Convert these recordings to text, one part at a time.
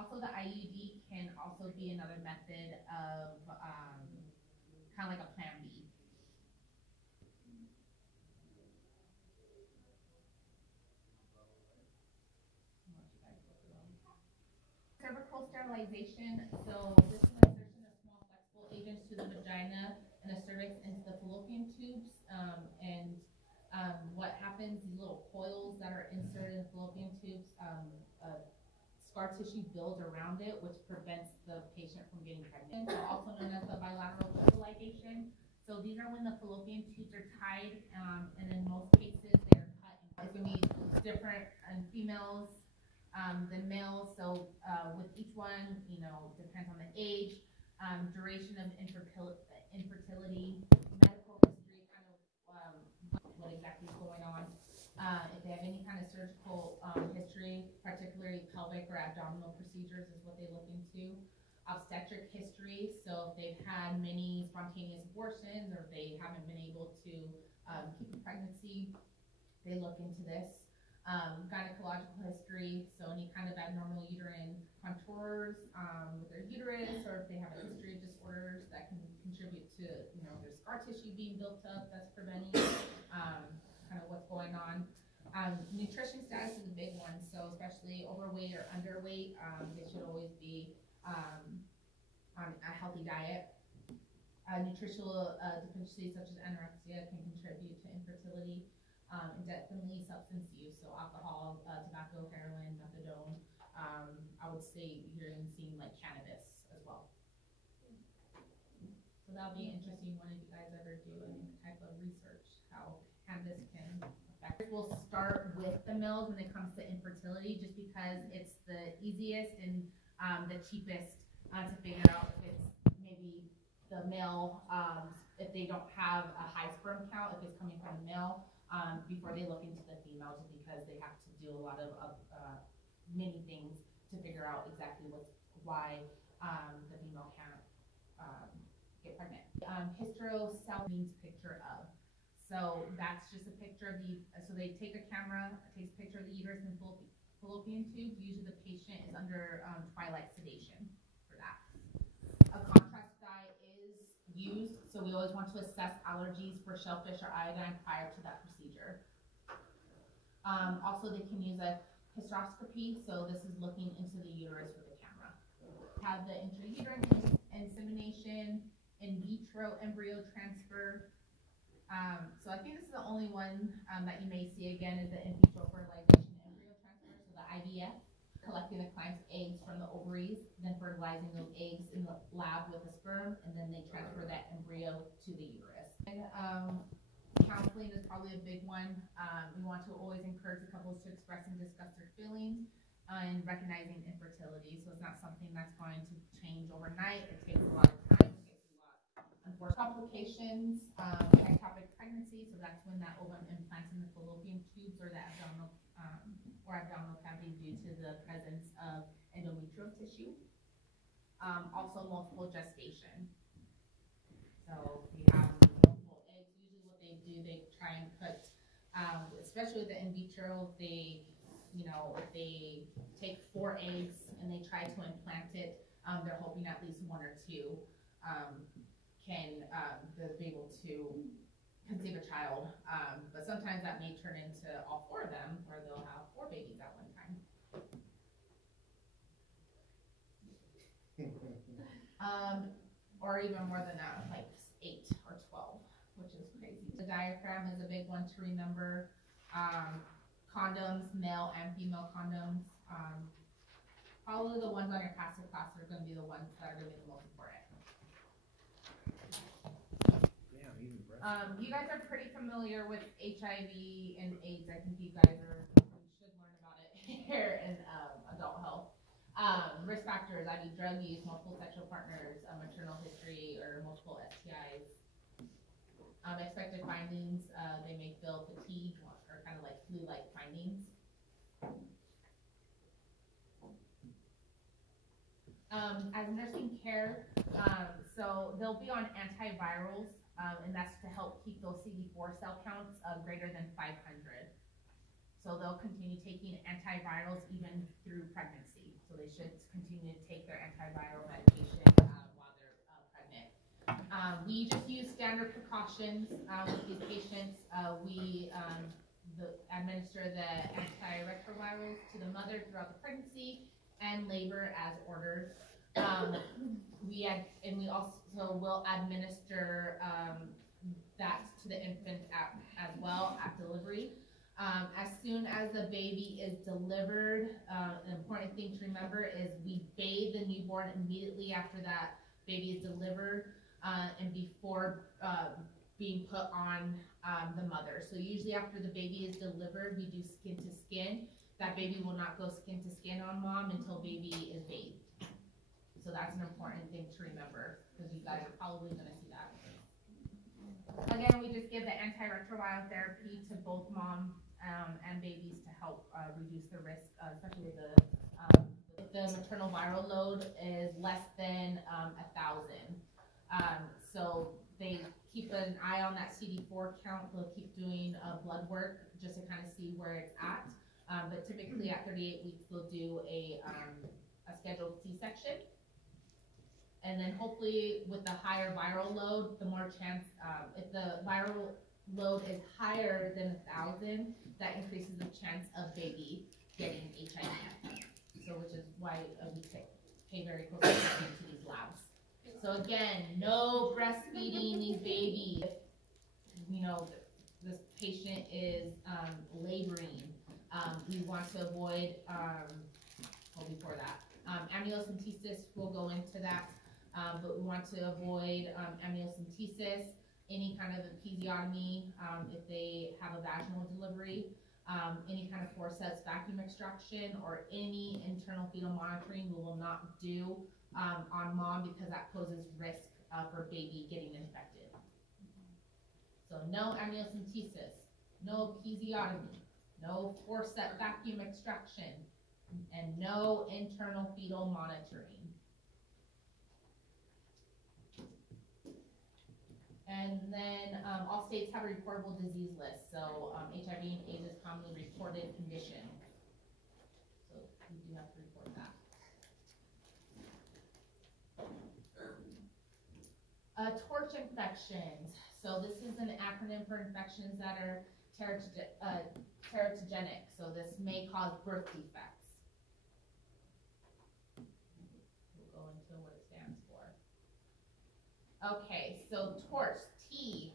also the IUD can also be another method of kind of like a plan B. Cervical sterilization, so this is an insertion of small flexible agents to the vagina and the cervix into the fallopian tubes. What happens, these little coils that are inserted in the fallopian tubes, scar tissue builds around it, which prevents the patient from getting pregnant. Also known as the bilateral ligation. So these are when the fallopian tubes are tied, and in most cases they're cut. It's going to be different in females than males. So with each one, depends on the age, duration of infertility, medical history, kind of what exactly is going on. If they have any kind of surgical history, particularly pelvic or abdominal procedures is what they look into. Obstetric history, so if they've had many spontaneous abortions or if they haven't been able to keep a pregnancy, they look into this. Gynecological history, so any kind of abnormal uterine contours with their uterus, or if they have a history of disorders that can contribute to their scar tissue being built up, that's preventing kind of what's going on. Nutrition status is a big one, so especially overweight or underweight, they should always be on a healthy diet. Nutritional deficiencies such as anorexia can contribute to infertility. And definitely substance use, so alcohol, tobacco, heroin, methadone. I would say you're even seeing like cannabis as well. So that'll be interesting one if you guys ever do any type of research how cannabis can affect. We'll start with the males when it comes to infertility, just because it's the easiest and the cheapest to figure out if it's maybe the male, if they don't have a high sperm count, if it's coming from the male. Before they look into the female, just because they have to do a lot of many things to figure out exactly why the female can't get pregnant. Hysterocell means picture of. So that's just a picture of so they take a camera, takes a picture of the uterus and fallopian tubes. Usually the patient is under twilight sedation for that. A contrast dye is used, so we always want to assess allergies for shellfish or iodine prior to that procedure. Also, they can use a hysteroscopy, so this is looking into the uterus with the camera. Have the intrauterine insemination, in vitro embryo transfer. So I think this is the only one that you may see again is the in vitro fertilization embryo transfer, so the IVF. Collecting the client's eggs from the ovaries, then fertilizing those eggs in the lab with the sperm, and then they transfer that embryo to the uterus. And counseling is probably a big one. We want to always encourage the couples to express and discuss their feelings and recognizing infertility. So it's not something that's going to change overnight. It takes a lot of time. It takes a lot. Unfortunate complications, ectopic pregnancy. So that's when that ovum implants in the fallopian tubes or the abdominal cavity due to the presence of endometrial tissue. Also multiple gestation. So we have multiple eggs. Usually what they do, they try and put, especially with the in vitro, if they take 4 eggs and they try to implant it, they're hoping at least 1 or 2 can be able to conceive a child, but sometimes that may turn into all 4 of them, where they'll have 4 babies at one time. Or even more than that, like 8 or 12, which is crazy. The diaphragm is a big one to remember. Condoms, male and female condoms. Probably the ones on your passive class are going to be the ones that are going to be the most important. You guys are pretty familiar with HIV and AIDS. I think you guys should learn about it here in adult health. Risk factors, i.e. drug use, multiple sexual partners, maternal history, or multiple STIs. Expected findings, they may feel fatigue or kind of like flu-like findings. As nursing care, so they'll be on antivirals, and that's to help keep those CD4 cell counts greater than 500. So they'll continue taking antivirals even through pregnancy. So they should continue to take their antiviral medication while they're pregnant. We just use standard precautions with these patients. We administer the antiretrovirals to the mother throughout the pregnancy and labor as ordered. We also will administer that to the infant as well at delivery. As soon as the baby is delivered, an important thing to remember is we bathe the newborn immediately after that baby is delivered and before being put on the mother. So usually after the baby is delivered, we do skin to skin. That baby will not go skin to skin on mom until baby is bathed. So that's an important thing to remember because you guys are probably going to see that. Again, we just give the antiretroviral therapy to both mom and babies to help reduce the risk, especially with if the maternal viral load is less than 1,000. So they keep an eye on that CD4 count. They'll keep doing blood work just to kind of see where it's at. But typically at 38 weeks, they'll do a scheduled C-section. And then hopefully with the higher viral load, the more chance, if the viral load is higher than 1,000, that increases the chance of baby getting HIV. So which is why we pay very close attention to these labs. So again, no breastfeeding these babies. You know, this patient is laboring. We want to avoid, before that, amniocentesis, we'll go into that. But we want to avoid amniocentesis, any kind of episiotomy if they have a vaginal delivery, any kind of forceps vacuum extraction, or any internal fetal monitoring we will not do on mom because that poses risk for baby getting infected. So no amniocentesis, no episiotomy, no forceps vacuum extraction, and no internal fetal monitoring. And then all states have a reportable disease list. So HIV and AIDS is commonly reported condition. So we do have to report that. Torch infections. So this is an acronym for infections that are teratogenic. So this may cause birth defects. We'll go into what it stands for. Okay, so torch, T,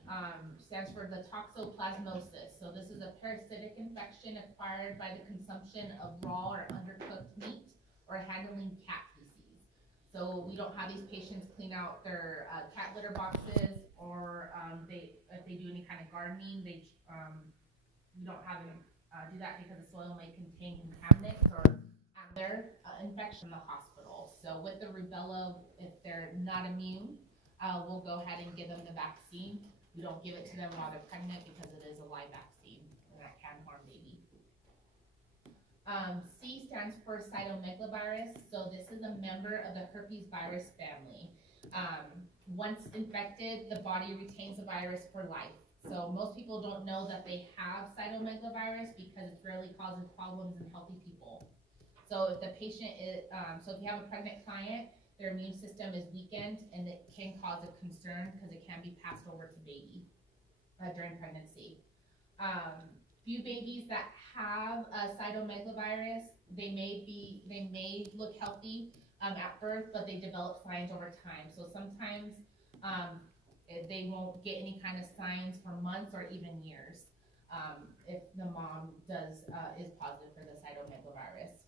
stands for the toxoplasmosis. So this is a parasitic infection acquired by the consumption of raw or undercooked meat or handling cat feces. So we don't have these patients clean out their cat litter boxes, or if they do any kind of gardening, we don't have them do that because the soil may contain contaminants or other infection in the hospital. So with the rubella, if they're not immune, we'll go ahead and give them the vaccine. We don't give it to them while they're pregnant because it is a live vaccine and that can harm baby. C stands for cytomegalovirus. So this is a member of the herpes virus family. Once infected, the body retains the virus for life. So most people don't know that they have cytomegalovirus because it rarely causes problems in healthy people. So if the patient is, so if you have a pregnant client, their immune system is weakened, and it can cause a concern because it can be passed over to baby during pregnancy. Few babies that have cytomegalovirus, they may look healthy at birth, but they develop signs over time. So sometimes they won't get any kind of signs for months or even years if the mom is positive for the cytomegalovirus.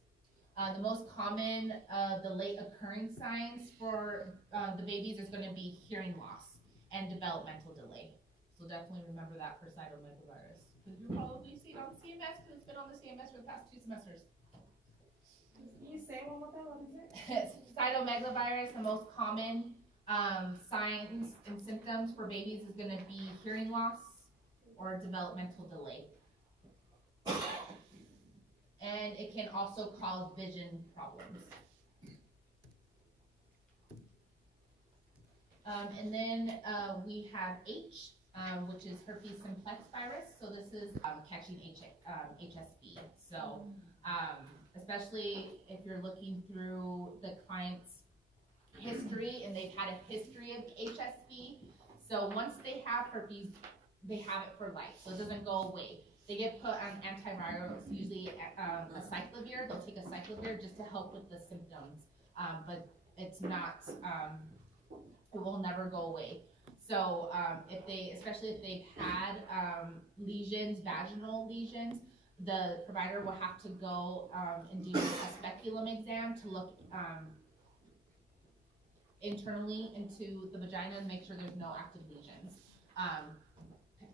The most common, the late occurring signs for the babies is going to be hearing loss and developmental delay. So definitely remember that for cytomegalovirus. Because you probably see it on CMS because it's been on the CMS for the past 2 semesters. Can you say one more time? What is it? Cytomegalovirus, the most common signs and symptoms for babies is going to be hearing loss or developmental delay. And it can also cause vision problems. And then we have H, which is herpes simplex virus. So this is catching HSV. So especially if you're looking through the client's history and they've had a history of HSV. So once they have herpes, they have it for life, so it doesn't go away. They get put on antivirals, usually a cyclovir. They'll take a cyclovir just to help with the symptoms, but it's not, it will never go away. So especially if they've had lesions, vaginal lesions, the provider will have to go and do a speculum exam to look internally into the vagina and make sure there's no active lesions.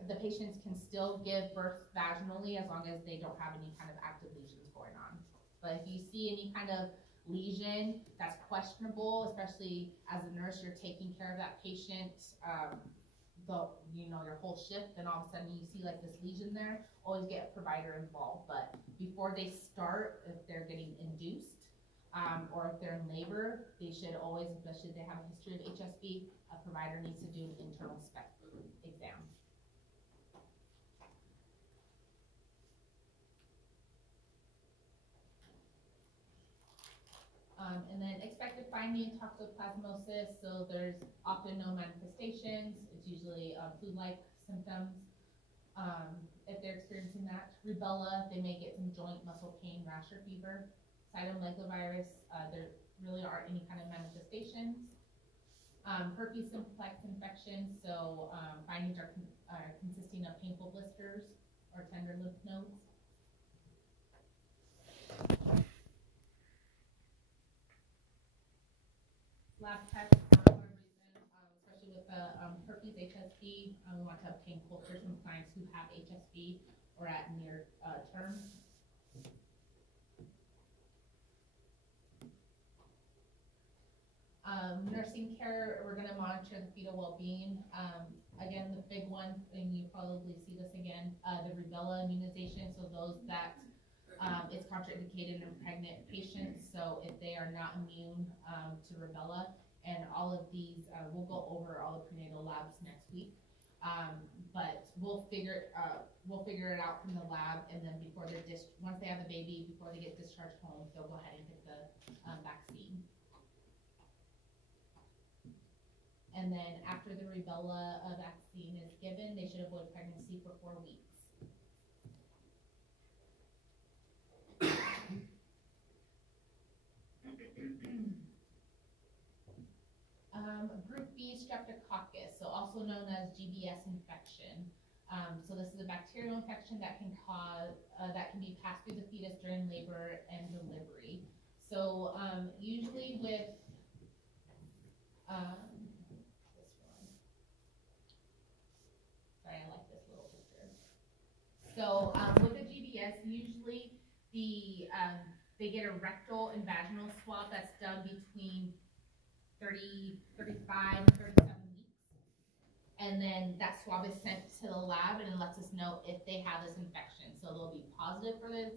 The patients can still give birth vaginally as long as they don't have any kind of active lesions going on. But if you see any kind of lesion that's questionable, especially as a nurse, you're taking care of that patient, your whole shift, and all of a sudden you see like this lesion there, always get a provider involved. But before they start, if they're getting induced, or if they're in labor, they should always, especially if they have a history of HSV, a provider needs to do an internal spec exam. And then expected finding, toxoplasmosis, so there's often no manifestations. It's usually flu-like symptoms. If they're experiencing that, rubella, they may get some joint muscle pain, rash, or fever. Cytomegalovirus, there really aren't any kind of manifestations. Herpes simplex infection, so findings are consisting of painful blisters or tender lymph nodes. Lab tests for a reason, especially with herpes HSV, we want to obtain cultures from clients who have HSV or at near term. Nursing care, we're going to monitor the fetal well-being. Again, the big one, and you probably see this again, the rubella immunization. So those that it's contraindicated in pregnant patients. So if they are not immune to rubella, and all of these, we'll go over all the prenatal labs next week. But we'll figure it out from the lab, and then before they're once they have the baby, before they get discharged home, they'll go ahead and get the vaccine. And then after the rubella vaccine is given, they should avoid pregnancy for 4 weeks. Group B streptococcus, so also known as GBS infection. So this is a bacterial infection that can be passed through the fetus during labor and delivery. So usually with this one. Sorry, I like this little picture. So with the GBS, usually they get a rectal and vaginal swab that's done between 35 to 37 weeks. And then that swab is sent to the lab and it lets us know if they have this infection. So they'll be positive for this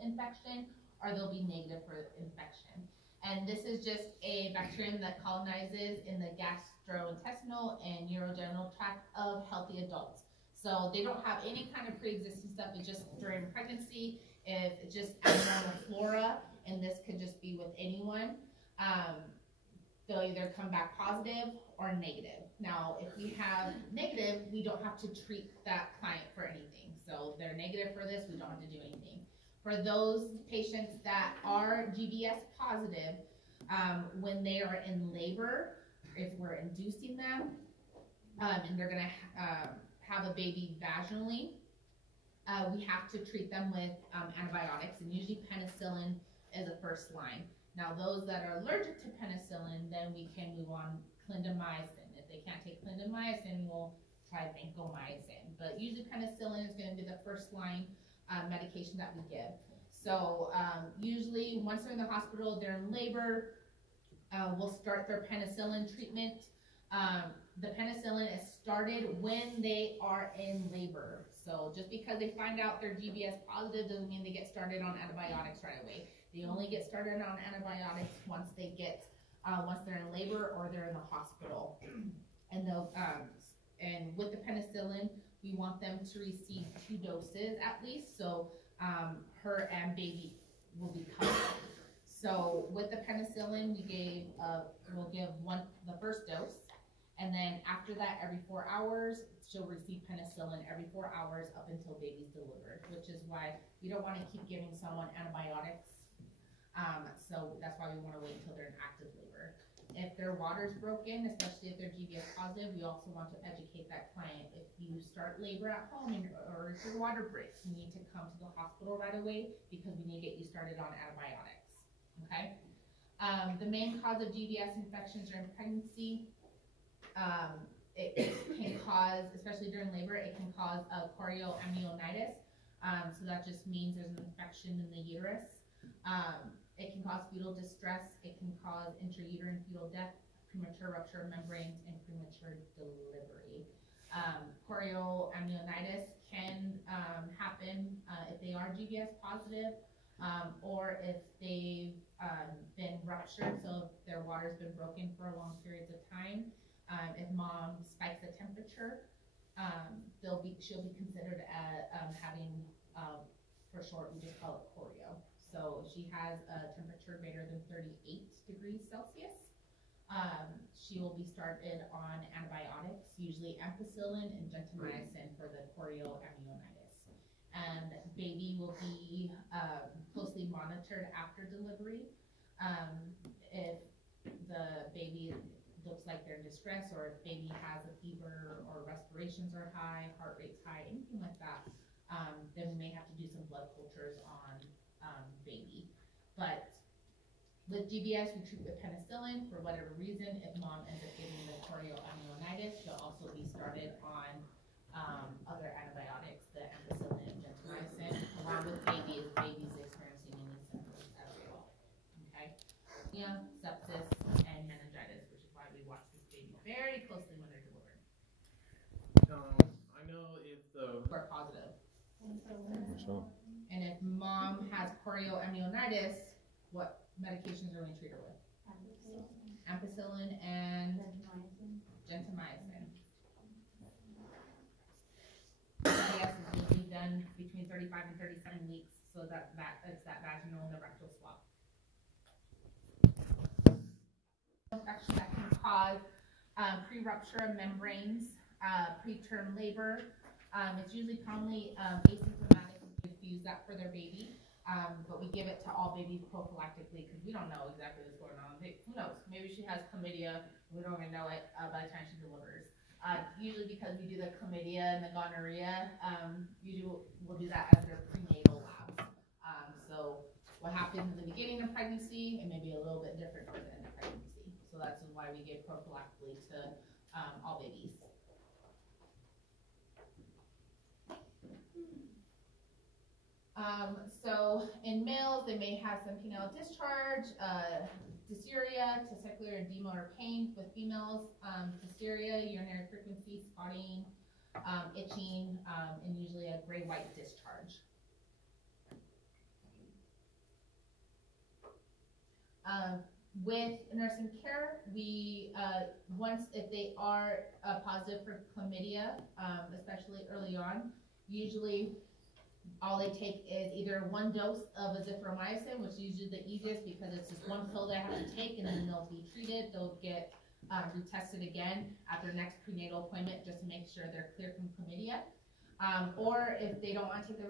infection or they'll be negative for infection. And this is just a bacterium that colonizes in the gastrointestinal and urogenital tract of healthy adults. So they don't have any kind of pre-existing stuff. It's just during pregnancy, if it's just abnormal flora, and this could just be with anyone, they'll either come back positive or negative. Now, if we have negative, we don't have to treat that client for anything. So if they're negative for this, we don't have to do anything. For those patients that are GBS positive, when they are in labor, if we're inducing them, and they're gonna have a baby vaginally, we have to treat them with antibiotics, and usually penicillin is a first line. Now, those that are allergic to penicillin, then we can move on clindamycin. If they can't take clindamycin, we'll try vancomycin. But usually penicillin is going to be the first line medication that we give. So usually once they're in the hospital, they're in labor, we'll start their penicillin treatment. The penicillin is started when they are in labor. So just because they find out they're GBS positive doesn't mean they get started on antibiotics right away. They only get started on antibiotics once they get, once they're in labor or they're in the hospital. And they'll, and with the penicillin, we want them to receive 2 doses at least. So her and baby will be covered. So with the penicillin, we'll give the first dose, and then after that, every 4 hours, she'll receive penicillin every 4 hours up until baby's delivered, which is why you don't want to keep giving someone antibiotics. So that's why we want to wait until they're in active labor. If their water's broken, especially if they're GBS positive, we also want to educate that client. If you start labor at home or if your water breaks, you need to come to the hospital right away because we need to get you started on antibiotics. Okay. The main cause of GBS infections during pregnancy, it can cause, especially during labor, it can cause a chorioamnionitis. So that just means there's an infection in the uterus. It can cause fetal distress. It can cause intrauterine fetal death, premature rupture of membranes, and premature delivery. Chorioamnionitis can happen if they are GBS positive, or if they've been ruptured, so if their water's been broken for long periods of time. If mom spikes the temperature, she'll be considered having, for short, we just call it chorio. So if she has a temperature greater than 38 degrees Celsius, she will be started on antibiotics, usually ampicillin and gentamicin for the chorioamnionitis. And baby will be closely monitored after delivery. If the baby looks like they're in distress, or if baby has a fever or respirations are high, heart rate's high, anything like that, then we may have to do some blood cultures on baby. But with GBS, we treat with penicillin for whatever reason. If mom ends up getting the chorioamnionitis, she'll also be started on other antibiotics, the ampicillin and gentamicin, along with baby if baby's experiencing any symptoms at all. Okay? Yeah, sepsis and meningitis, which is why we watch this baby very closely when they're delivered. I know if the We're positive. And if mom has chorioamnionitis, what medications are we treat her with? Ampicillin and gentamicin. Yes, is usually done between 35 and 37 weeks, so it's that vaginal and the rectal swab. Infection that can cause pre-rupture of membranes, preterm labor. It's usually commonly asymptomatic. We diffuse that for their baby, but we give it to all babies prophylactically because we don't know exactly what's going on. Who knows? Maybe she has chlamydia. We don't even know it by the time she delivers. Usually because we do the chlamydia and the gonorrhea, usually we'll do that as their prenatal labs. So what happens in the beginning of pregnancy, it may be a little bit different for the end of pregnancy. So that's why we give prophylactically to all babies. So in males, they may have some penile discharge, dysuria, testicular edema or pain. With females, dysuria, urinary frequency, spotting, itching, and usually a gray-white discharge. With nursing care, we, if they are positive for chlamydia, especially early on, usually all they take is either one dose of azithromycin, which is usually the easiest because it's just one pill they have to take, and then they'll be treated. They'll get retested again at their next prenatal appointment just to make sure they're clear from chlamydia. Or if they don't want to take the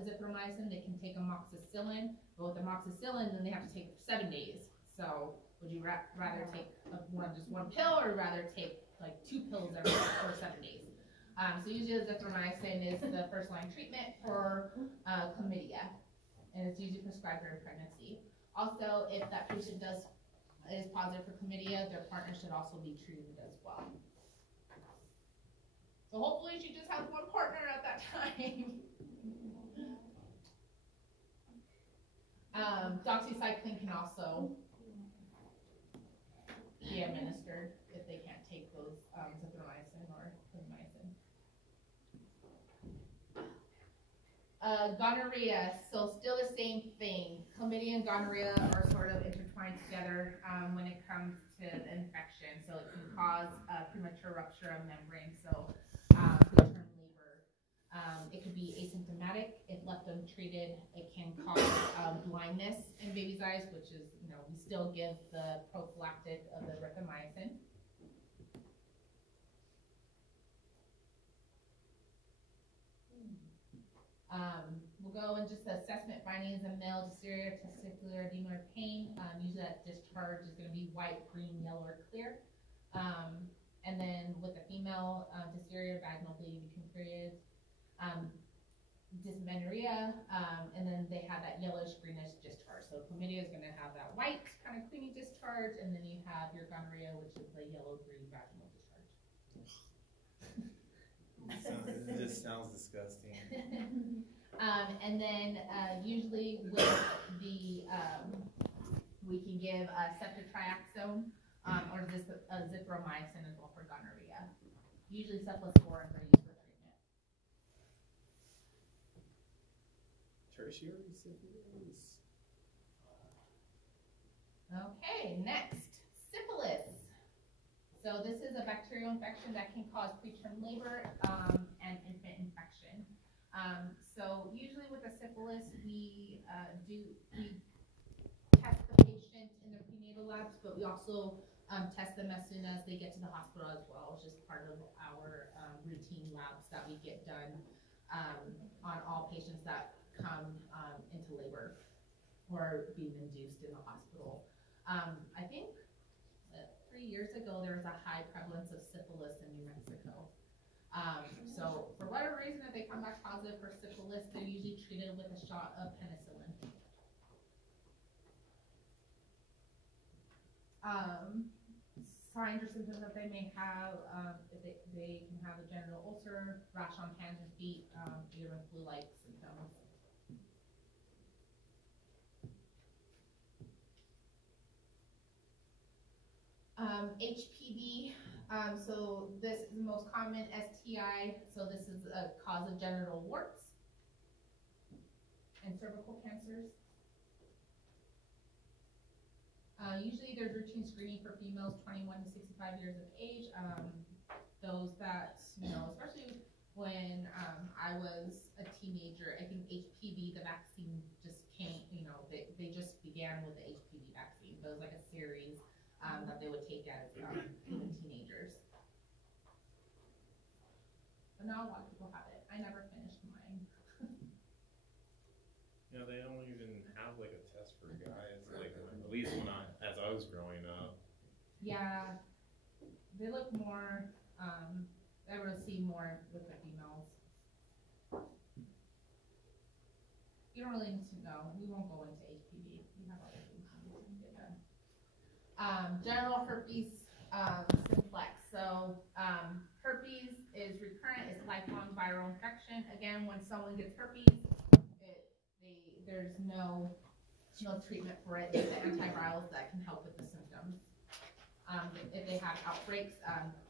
azithromycin, they can take amoxicillin. But with amoxicillin, then they have to take it for 7 days. So would you rather take just one pill, or rather take like 2 pills every day for 7 days? So usually azithromycin is the first line treatment for chlamydia, and it's usually prescribed during pregnancy. Also, if that patient is positive for chlamydia, their partner should also be treated as well. So hopefully she just has one partner at that time. Doxycycline can also be administered if they can't take those azithromycin or clindamycin. Gonorrhea, so still the same thing. Chlamydia and gonorrhea are sort of intertwined together when it comes to the infection. So it can cause premature rupture of membrane, so preterm labor. It could be asymptomatic if left untreated, it can cause blindness in babies' eyes, which is, we still give the prophylactic of the rifamycin. We'll go in just the assessment findings in male dysuria, testicular edema, or pain. Usually that discharge is going to be white, green, yellow, or clear. And then with the female, dysuria, vaginal bleeding between periods, dysmenorrhea, and then they have that yellowish, greenish discharge. So chlamydia is going to have that white, kind of creamy discharge, and then you have your gonorrhea, which is the yellow-green vaginal discharge. It just sounds disgusting. And then usually with the, we can give ceftriaxone or azithromycin as well for gonorrhea. Usually cephalosporins are used for treatment. Tertiary syphilis. Okay, next, syphilis. So this is a bacterial infection that can cause preterm labor and infant infection. So usually with the syphilis, we test the patient in their prenatal labs, but we also test them as soon as they get to the hospital as well. It's just part of our routine labs that we get done on all patients that come into labor or being induced in the hospital. I think 3 years ago, there was a high prevalence of syphilis in New Mexico. So for whatever reason, if they come back positive for syphilis, they're usually treated with a shot of penicillin. Signs or symptoms that they may have, if they can have a genital ulcer, rash on hands and feet, even flu-like symptoms. HPV, so this is the most common STI, so this is a cause of genital warts and cervical cancers. Usually there's routine screening for females 21 to 65 years of age. Those that, especially when I was a teenager, I think HPV, the vaccine just came, they just began with the HPV vaccine. So it was like a series that they would take as even teenagers. But now a lot of people have it. I never finished mine. They don't even have like a test for guys, like at least as I was growing up. Yeah, they look more, I would see more with the females. You don't really need to know. We won't go into HPV. We have other things we need to get done. Genital herpes simplex. So herpes is recurrent, it's lifelong viral infection. Again, when someone gets herpes, there's no treatment for it. There's the antivirals that can help with the symptoms. If they have outbreaks,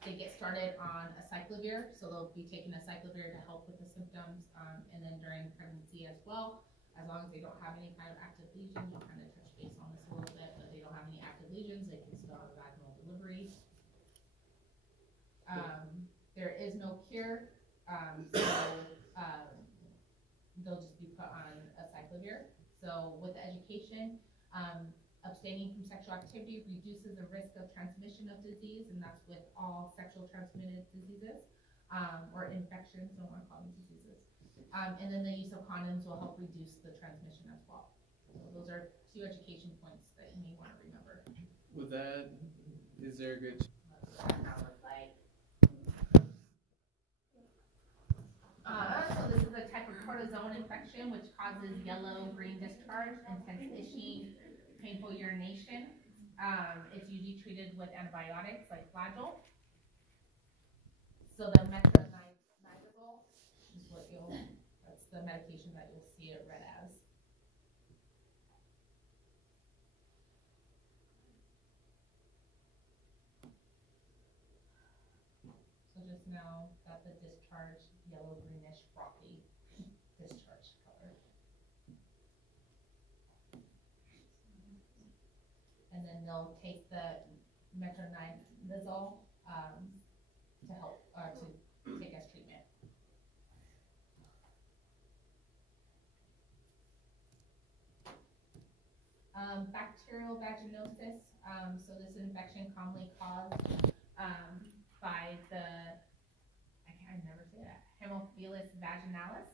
they get started on a cyclovir, so they'll be taking a cyclovir to help with the symptoms, and then during pregnancy as well. As long as they don't have any kind of active lesions, you'll kind of touch base on this a little bit, but if they don't have any active lesions, they can still have a vaginal delivery. There is no cure, so they'll just be put on a cyclovir. So with the education, abstaining from sexual activity reduces the risk of transmission of disease, and that's with all sexual transmitted diseases or infections, don't want to call them diseases. And then the use of condoms will help reduce the transmission as well. So those are 2 education points that you may want to remember. With that, is there a good? So this is a type of protozoan infection which causes yellow-green discharge, intense itching, painful urination. It's usually treated with antibiotics like Flagyl. So the metronidazole is what that's the medication that you'll see it read as. So just know that the discharge, yellow-greenish, frothy discharge color. And then they'll take the metronidazole to help, to take as treatment. Bacterial vaginosis, so this is an infection commonly caused by the, I can never say that, Haemophilus vaginalis.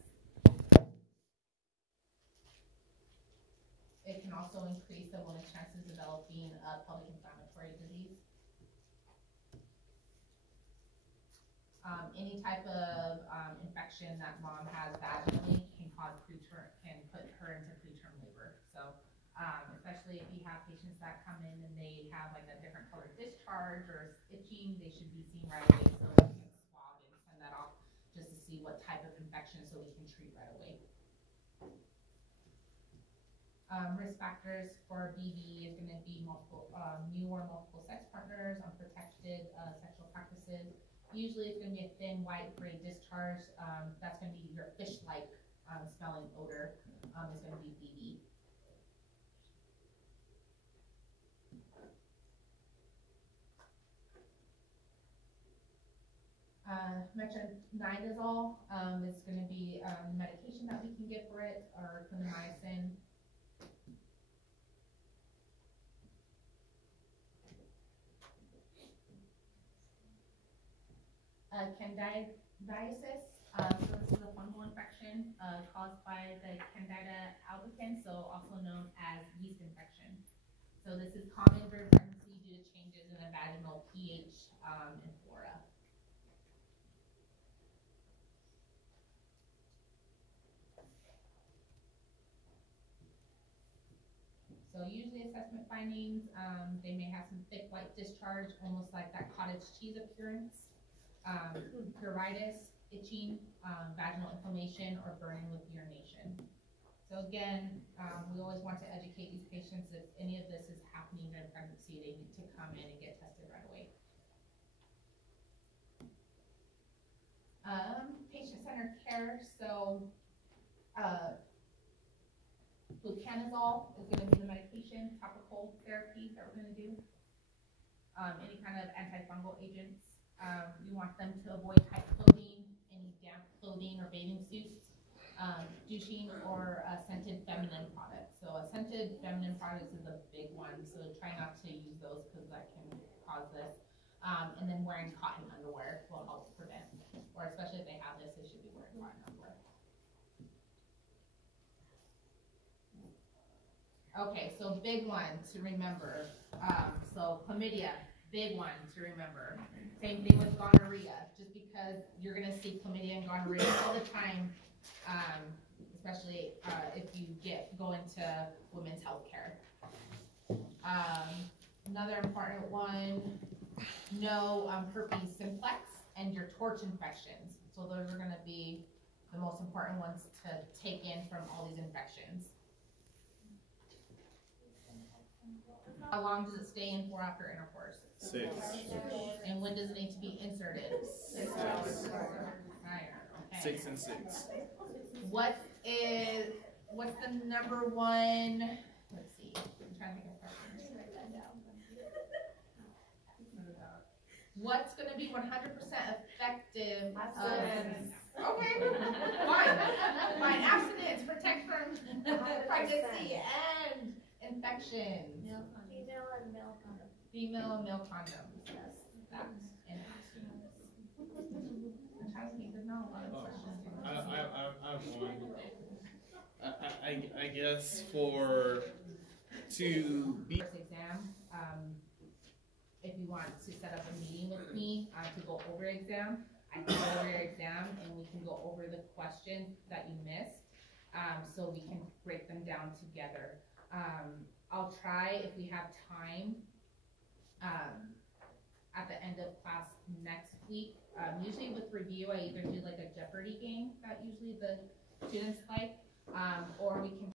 It can also increase the woman's chances of developing a pelvic inflammatory disease. Any type of infection that mom has vaginally can put her into preterm labor. So, especially if you have patients that come in and they have like a different colored discharge or itching, they should be seen right away so we can swab and send that off just to see what type of infection so we can treat right away. Risk factors for BV is going to be multiple, new or multiple sex partners, unprotected sexual practices. Usually it's going to be a thin, white, gray discharge. That's going to be your fish-like smelling odor is going to be BV. Metronidazole is going to be medication that we can give for it, or clindamycin. Candidiasis, so this is a fungal infection caused by the Candida albicans, so also known as yeast infection. So this is common during pregnancy due to changes in the vaginal pH and flora. So usually assessment findings, they may have some thick white discharge, almost like that cottage cheese appearance. Pruritus, itching, vaginal inflammation, or burning with urination. So again, we always want to educate these patients if any of this is happening during pregnancy, they need to come in and get tested right away. Patient-centered care, so fluconazole is going to be the medication, topical therapy that we're going to do. Any kind of antifungal agents. We want them to avoid tight clothing, any damp clothing or bathing suits, douching, or scented feminine products. So scented feminine products is a big one, so try not to use those because that can cause this. And then wearing cotton underwear will help prevent, or especially if they have this, they should be wearing cotton underwear. Okay, so big one to remember. So chlamydia, big one to remember. Same thing with gonorrhea, just because you're gonna see chlamydia and gonorrhea all the time, especially if you go into women's health care. Another important one, no herpes simplex and your torch infections. So those are gonna be the most important ones to take in from all these infections. How long does it stay in for after intercourse? 6. And when does it need to be inserted? 6. Higher, okay. 6 and 6. What's the number one, let's see, I'm trying to think of questions. What's gonna be 100% effective? Okay, fine, abstinence, protect from pregnancy and infection. Female and male condoms. Female and male condoms. Yes, that and abstinence. I'm trying to think. There's not a lot of questions. I have one. I guess to be First exam. If you want to set up a meeting with me to go over exam, I can go over your exam and we can go over the questions that you missed, so we can break them down together. I'll try, if we have time, at the end of class next week. Usually with review, I either do like a Jeopardy game that usually the students like, or we can